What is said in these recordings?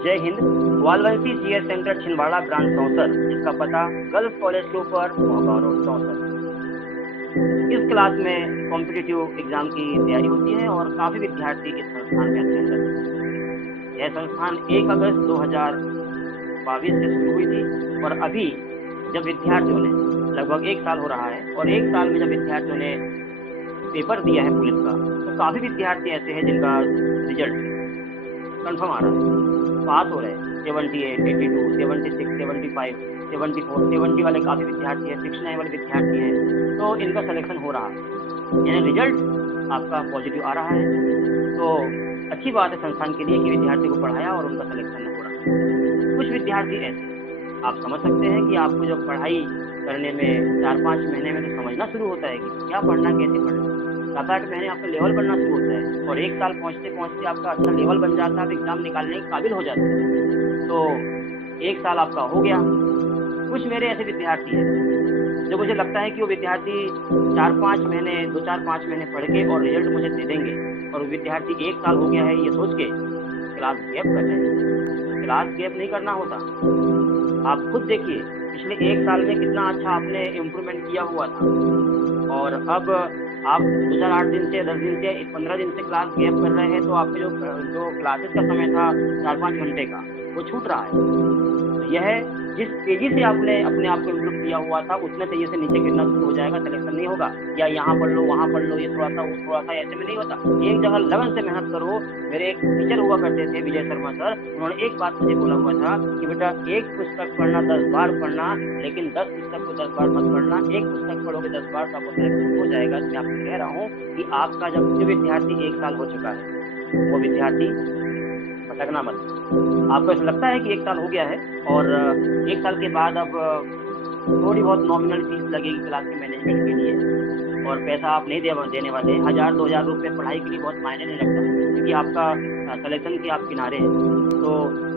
जय हिंद। Walvanshi CS centre Chhindwara branch 64, जिसका पता गर्ल्स कॉलेज के ऊपर मोहगांव रोड 64। इस क्लास में कॉम्पिटिटिव एग्जाम की तैयारी होती है और काफ़ी विद्यार्थी इस संस्थान में अध्ययन करते हैं। यह संस्थान 1 अगस्त 2022 से शुरू हुई थी और अभी जब विद्यार्थियों ने लगभग 1 साल हो रहा है और 1 साल में जब विद्यार्थियों ने पेपर दिया है पुलिस का, तो काफ़ी विद्यार्थी ऐसे हैं जिनका रिजल्ट कंफर्म आ रहा है, पास हो रहे हैं। 78, 82, 76, 75, 74, 70 वाले काफ़ी विद्यार्थी हैं, 69 वाले विद्यार्थी हैं, तो इनका सिलेक्शन हो रहा है, यानी रिजल्ट आपका पॉजिटिव आ रहा है। तो अच्छी बात है संस्थान के लिए कि विद्यार्थी को पढ़ाया और उनका सिलेक्शन हो रहा है। कुछ विद्यार्थी ऐसे आप समझ सकते हैं कि आपको जब पढ़ाई करने में 4-5 महीने में तो समझना शुरू होता है कि क्या पढ़ना, कैसे पढ़ना। 7-8 महीने आपका लेवल बनना शुरू होता है और 1 साल पहुँचते पहुँचते आपका अच्छा लेवल बन जाता है, आप एग्ज़ाम निकालने के काबिल हो जाते हैं। तो 1 साल आपका हो गया। कुछ मेरे ऐसे विद्यार्थी हैं जो मुझे लगता है कि वो विद्यार्थी 4-5 महीने 2-4-5 महीने पढ़ के और रिजल्ट मुझे दे देंगे, और वो विद्यार्थी 1 साल हो गया है ये सोच के क्लास गैप कर रहे हैं। क्लास गैप नहीं करना होता। आप खुद देखिए पिछले 1 साल में कितना अच्छा आपने इम्प्रूवमेंट किया हुआ था, और अब आप 2-4 8 दिन से 10 दिन से 15 दिन से क्लास गैप कर रहे हैं, तो आपके जो क्लासेस का समय था 4-5 घंटे का, वो छूट रहा है। तो यह जिस तेज़ी से आपने अपने आप को इम्प्रूव किया हुआ था, उतने तेज़ी से नीचे गिरना शुरू हो जाएगा, सिलेक्शन नहीं होगा। या यहाँ पढ़ लो, वहाँ पढ़ लो, ये थोड़ा-सा, वो थोड़ा-सा, ऐसे में नहीं होता। एक जगह लगन से मेहनत करो। मेरे एक टीचर हुआ करते थे, विजय शर्मा सर, उन्होंने एक बात मुझे बोला हुआ था कि बेटा, एक पुस्तक पढ़ना 10 बार पढ़ना, लेकिन 10 पुस्तक को 10 बार मत पढ़ना। एक पुस्तक पढ़ोगे 10 बार तो आपको सिलेक्शन हो जाएगा। मैं आपको कह रहा हूँ कि आपका जब जो विद्यार्थी 1 साल हो चुका है, वो विद्यार्थी भटकना मत। आपको ऐसा लगता है कि 1 साल हो गया है और 1 साल के बाद अब थोड़ी बहुत नॉमिनल फीस लगेगी क्लास के मैनेजमेंट के लिए, और पैसा आप नहीं देने वाले। 1000-2000 रुपये पढ़ाई के लिए बहुत मायने नहीं रखता, क्योंकि आपका सिलेक्शन के आप किनारे हैं। तो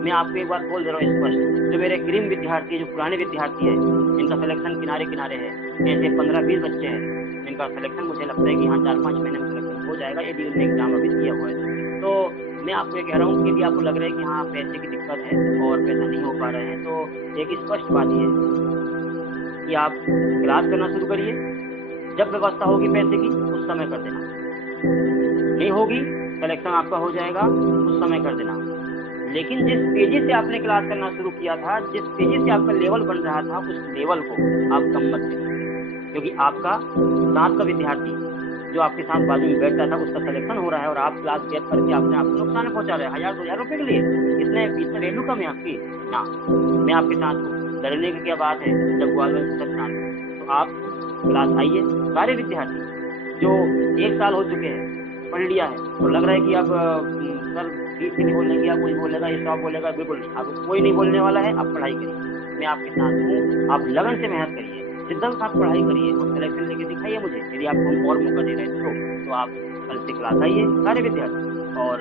मैं आपको एक बात बोल दे रहा हूँ स्पष्ट, जो मेरे ग्रीन विद्यार्थी, जो पुराने विद्यार्थी हैं, जिनका सिलेक्शन किनारे है, ऐसे 15-20 बच्चे हैं जिनका सिलेक्शन मुझे लगता है कि हाँ 4-5 महीने में सिलेक्शन हो जाएगा, यदि उन्होंने एग्जाम अभी दिया हुआ है। तो मैं आपको ये कह रहा हूँ कि यदि आपको लग रहा है कि हाँ पैसे की दिक्कत है और पैसा नहीं हो पा रहे हैं, तो एक स्पष्ट बात ये है कि आप क्लास करना शुरू करिए। जब व्यवस्था होगी पैसे की, उस समय कर देना। नहीं होगी, सिलेक्शन आपका हो जाएगा, उस समय कर देना। लेकिन जिस तेज़ी से आपने क्लास करना शुरू किया था, जिस तेज़ी से आपका लेवल बन रहा था, उस लेवल को आप कम मत करिए, क्योंकि आपका साथ का विद्यार्थी जो आपके साथ बाजू में बैठता था, उसका सिलेक्शन हो रहा है और आप क्लास गैप करके अपने आप को नुकसान पहुंचा रहे हैं 1000-2000 रुपये के लिए। इतने वैल्यू कम है आपकी ना। मैं आपके साथ हूँ, डरने की क्या बात है। जब वालवंशी संस्थान तो आप क्लास आइए। सारे विद्यार्थी जो 1 साल हो चुके हैं, पढ़ लिया है और लग रहा है कि अब सर फीस की नहीं बोलने की, आप कोई बोलेगा, स्टॉप बोलेगा, बिल्कुल नहीं, अब कोई नहीं बोलने वाला है। आप पढ़ाई करिए, मैं आपके साथ हूँ। आप लगन से मेहनत करिए, शिद्दत से आप पढ़ाई करिए और सिलेक्शन लेके दिखाइए मुझे। यदि आपको हम और मौका दे रहे हैं तो आप कल से क्लास आइए सारे विद्यार्थी और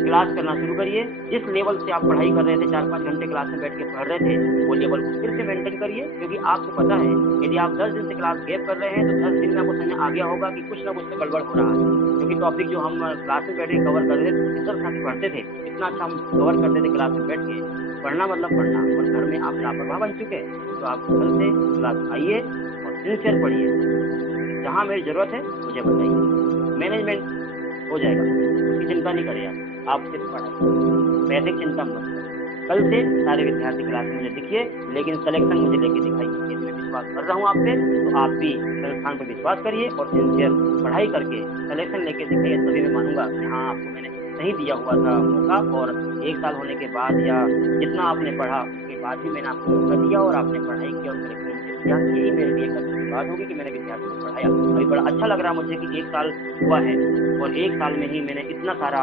क्लास करना शुरू करिए। जिस लेवल से आप पढ़ाई कर रहे थे, 4-5 घंटे क्लास में बैठ के पढ़ रहे थे, वो लेवल को फिर से मेंटेन करिए, क्योंकि आपको पता है यदि आप 10 दिन से क्लास गैप कर रहे हैं तो 10 दिन में आपको समझ आ गया होगा कि कुछ ना कुछ तो गड़बड़ हो रहा है। क्योंकि टॉपिक जो हम क्लास में बैठ के कवर कर रहे थे, इतना अच्छा पढ़ते थे, इतना अच्छा हम कवर करते थे क्लास में बैठ के। पढ़ना मतलब पढ़ना, और घर में आप लापरवाह बन चुके हैं। तो आप कल से क्लास आइए और सिंसियर पढ़िए। जहाँ मेरी ज़रूरत है मुझे बताइए, मैनेजमेंट हो जाएगा, उसकी चिंता नहीं करिए आप सिर्फ पढ़ाइए, पैसे की चिंता मत करिए। कल से सारे विद्यार्थी क्लास में मुझे दिखिए, लेकिन सिलेक्शन मुझे लेके दिखाइए। यदि मैं विश्वास कर रहा हूँ आप पे, तो आप भी संस्थान पर विश्वास करिए और सिंसियर पढ़ाई करके सिलेक्शन लेके दिखाइए, तभी मैं मानूंगा कि हाँ आपको मैंने नहीं दिया हुआ था मौका, और 1 साल होने के बाद या जितना आपने पढ़ा उसके बाद भी मैंने आपको मौका दिया और आपने पढ़ाई की और सिलेक्शन मुझे दिया। यही मेरे लिए गर्व की बात होगी कि मैंने विद्यार्थी को पढ़ाया। अभी बड़ा अच्छा लग रहा मुझे कि 1 साल हुआ है और 1 साल में ही मैंने इतना सारा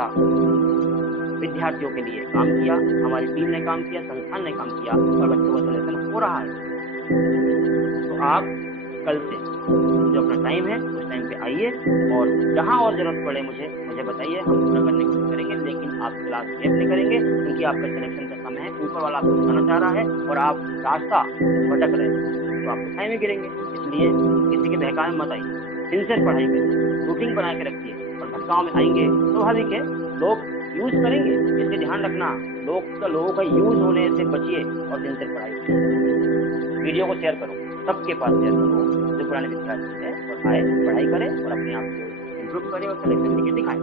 विद्यार्थियों के लिए काम किया, हमारी टीम ने काम किया, संस्थान ने काम किया और बच्चों का सिलेक्शन हो रहा है। तो आप कल से जो अपना टाइम है उस टाइम पे आइए और जहाँ और ज़रूरत पड़े मुझे बताइए, हम पूरा करने की कोशिश करेंगे। लेकिन आप क्लास गैप नहीं करेंगे, क्योंकि आपका सिलेक्शन का समय है, ऊपर वाला आपको सिखाना चाह रहा है और आप रास्ता भटक रहे हैं, तो आप गुस्साए में गिरेंगे। इसलिए किसी के बहकावे में मत आइए, सिंसियर पढ़ाई करिए, रूटीन बना के रखिए। और भटकाव में आएंगे, स्वाभाविक है, लोग यूज़ करेंगे। इससे ध्यान रखना, लोगों का यूज़ होने से बचिए और सिंसियर पढ़ाई करिए। वीडियो को शेयर करो, सबके पास शेयर करो जो पुराने विद्यार्थी हैं और आए, पढ़ाई करें और अपने आप को इम्प्रूव करें और सिलेक्शन देके दिखाएँ।